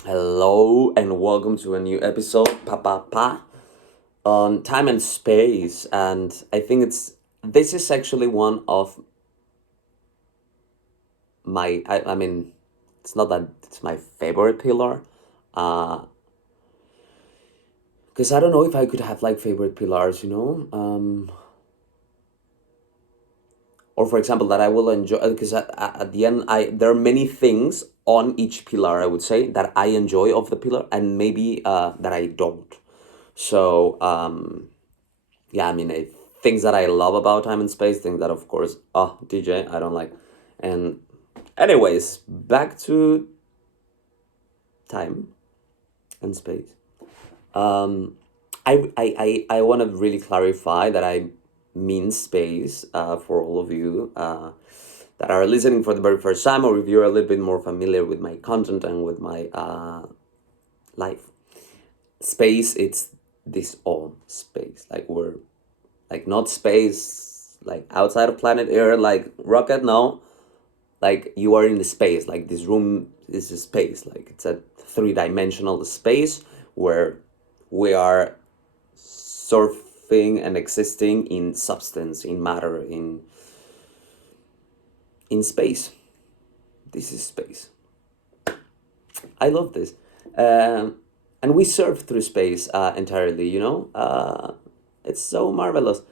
Hello and welcome to a new episode, on time and space. And I think this is actually one of I mean, it's not that it's my favorite pillar, uh, because I don't know if I could have like favorite pillars. Or for example that I will enjoy because at the end I there are many things on each pillar I would say that I enjoy of the pillar and maybe that I don't. So yeah, I mean, things that I love about time and space, things that, of course, DJ, I don't like. And, anyways, back to time and space. Um, I want to really clarify that I mean space for all of you that are listening for the very first time, or if you're a little bit more familiar with my content and with my life. Space, it's this all space. Like not space like outside of planet Earth like rocket, no, like you are in the space, like this room is a space, like it's a three-dimensional space where we are surfing and existing in substance, in matter, in space. This is space. I love this. And we surf through space entirely, it's so marvelous.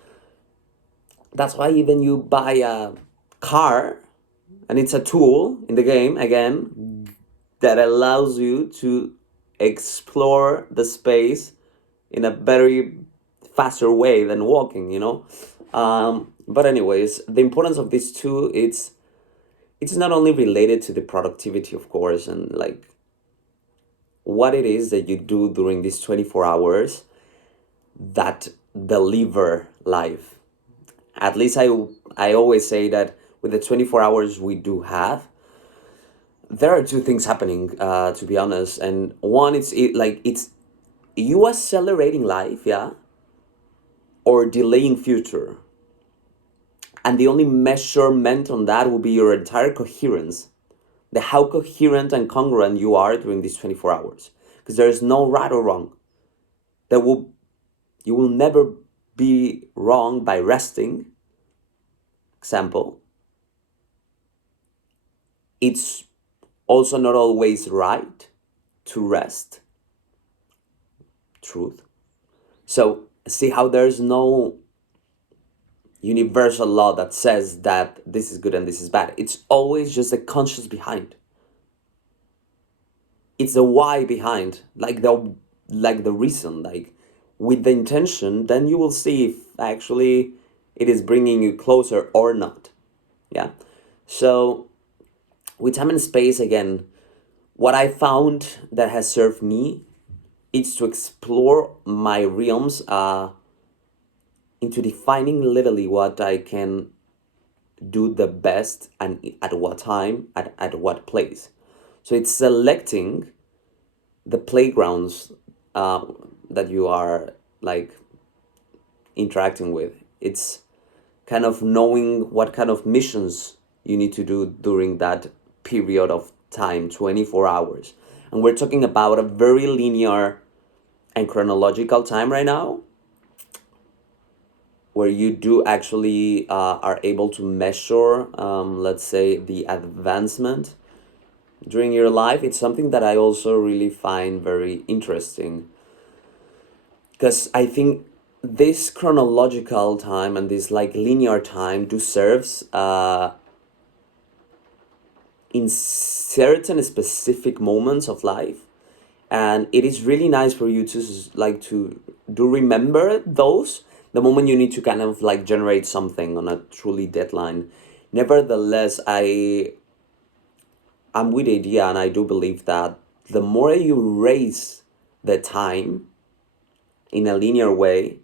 That's why even you buy a car, and it's a tool in the game again that allows you to explore the space in a very faster way than walking. But anyways, the importance of these two, it's not only related to the productivity, of course, and like what it is that you do during these 24 hours that deliver life. At least I always say that with the 24 hours we do have, there are two things happening, to be honest. And one, it's you accelerating life, yeah, or delaying future. And the only measurement on that will be your entire coherence, the how coherent and congruent you are during these 24 hours. Because there is no right or wrong. There will You will never be wrong by resting. Example, it's also not always right to rest. Truth. So see how there's no universal law that says that this is good and this is bad. It's always just the conscious behind. It's the why behind, like the reason, like with the intention. Then you will see if actually it is bringing you closer or not. Yeah. So with time and space again, what I found that has served me is to explore my realms into defining literally what I can do the best and at what time, at what place. So it's selecting the playgrounds uh, that you are like interacting with. It's kind of knowing what kind of missions you need to do during that period of time, 24 hours. And we're talking about a very linear and chronological time right now, where you do actually are able to measure, let's say, the advancement during your life. It's something that I also really find very interesting, because I think this chronological time and this like linear time deserves in certain specific moments of life, and it is really nice for you to like to do remember those, the moment you need to kind of like generate something on a truly deadline. Nevertheless, I'm with the idea, and I do believe that the more you raise the time in a linear way,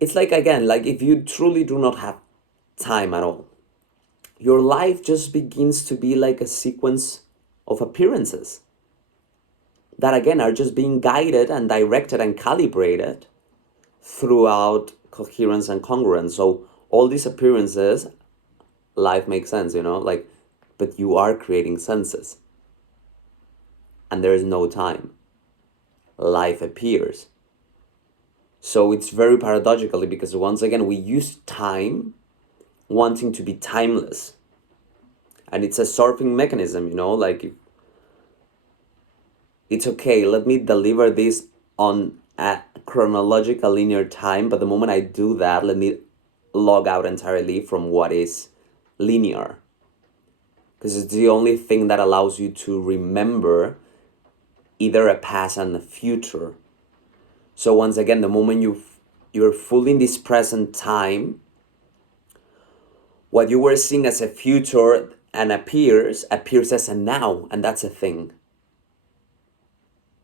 it's like again, like if you truly do not have time at all, your life just begins to be like a sequence of appearances that again are just being guided and directed and calibrated throughout coherence and congruence. So all these appearances, life makes sense, like, but you are creating senses. and there is no time. Life appears. So it's very paradoxically, because once again we use time wanting to be timeless, and it's a surfing mechanism, like, it's okay, let me deliver this on a chronological linear time, but the moment I do that, let me log out entirely from what is linear, because it's the only thing that allows you to remember either a past and a future. So once again, the moment you're fully in this present time, what you were seeing as a future and appears as a now, and that's a thing.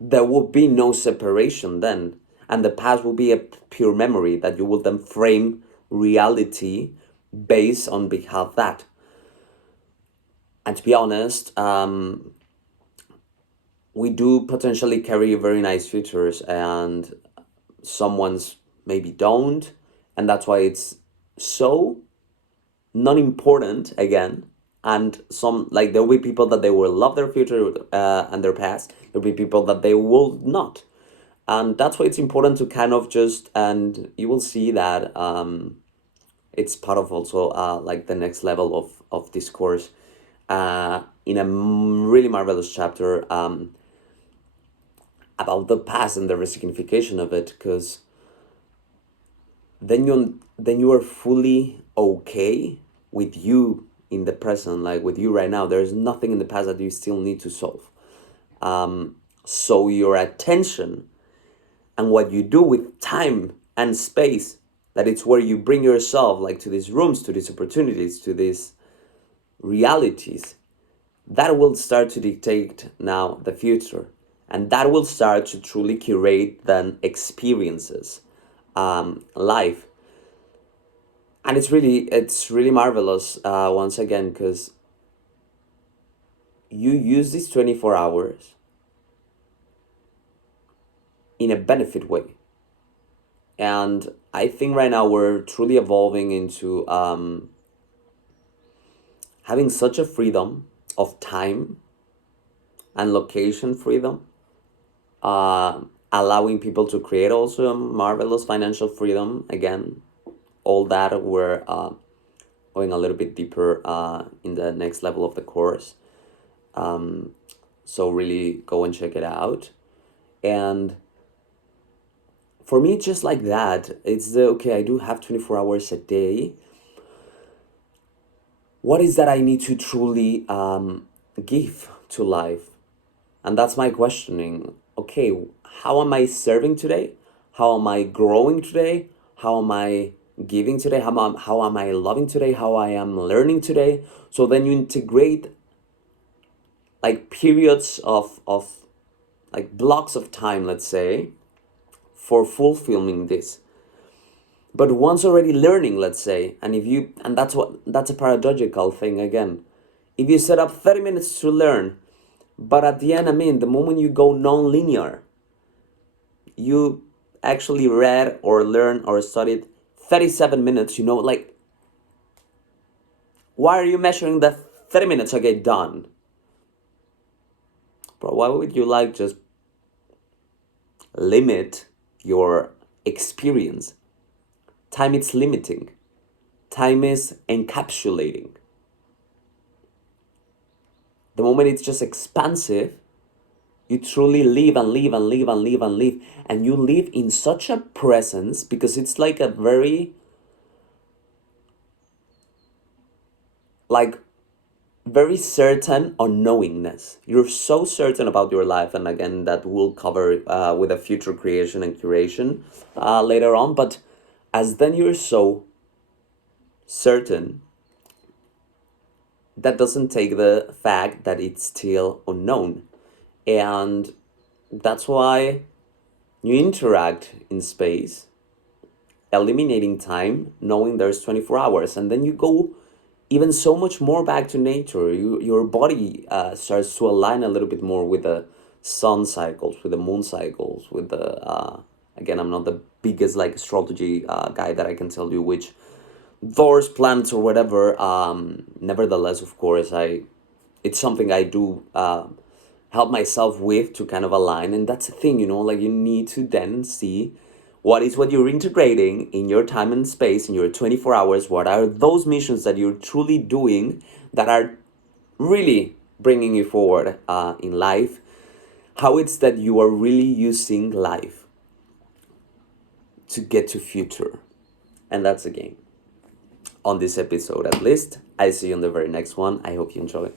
There will be no separation then, and the past will be a pure memory that you will then frame reality based on behalf of that. And to be honest, we do potentially carry very nice futures, and some ones maybe don't, and that's why it's so not important again. And some, like, there will be people that they will love their future and their past. There will be people that they will not, and that's why it's important to kind of just, and you will see that it's part of also like the next level of discourse in a really marvelous chapter about the past and the resignification of it, because then you are fully okay with you in the present, like with you right now. There's nothing in the past that you still need to solve. So your attention and what you do with time and space, that it's where you bring yourself, like, to these rooms, to these opportunities, to these realities, that will start to dictate now the future, and that will start to truly curate then experiences, life. And it's really marvelous, once again, because you use these 24 hours in a benefit way. And I think right now we're truly evolving into having such a freedom of time and location freedom, allowing people to create also a marvelous financial freedom. Again, all that we're going a little bit deeper in the next level of the course. So really go and check it out. And for me, just like that, it's okay, I do have 24 hours a day. What is that I need to truly give to life? And that's my questioning. Okay, how am I serving today? How am I growing today? How am I giving today? How am I loving today? How I am learning today? So then you integrate like periods of like blocks of time, let's say, for fulfilling this. But once already learning, let's say, and that's a paradoxical thing again. If you set up 30 minutes to learn, but at the end, the moment you go non-linear, you actually read or learned or studied 37 minutes, like, why are you measuring the 30 minutes? Okay, done. Bro, why would you like just limit your experience? Time is limiting. Time is encapsulating. The moment it's just expansive, you truly live and live and live and live and live. And you live in such a presence, because it's like a very, like, very certain unknowingness. You're so certain about your life, and again, that we'll cover with a future creation and curation later on. But as then you're so certain, that doesn't take the fact that it's still unknown. And that's why you interact in space, eliminating time, knowing there's 24 hours, and then you go even so much more back to nature. Your body starts to align a little bit more with the sun cycles, with the moon cycles, with the again, I'm not the biggest like astrology guy that I can tell you which doors, planets, or whatever. Nevertheless, of course, it's something I do help myself with to kind of align. And that's the thing, like you need to then see what you're integrating in your time and space, in your 24 hours. What are those missions that you're truly doing that are really bringing you forward in life? How it's that you are really using life to get to future. And that's the game. On this episode, at least. I see you on the very next one. I hope you enjoy.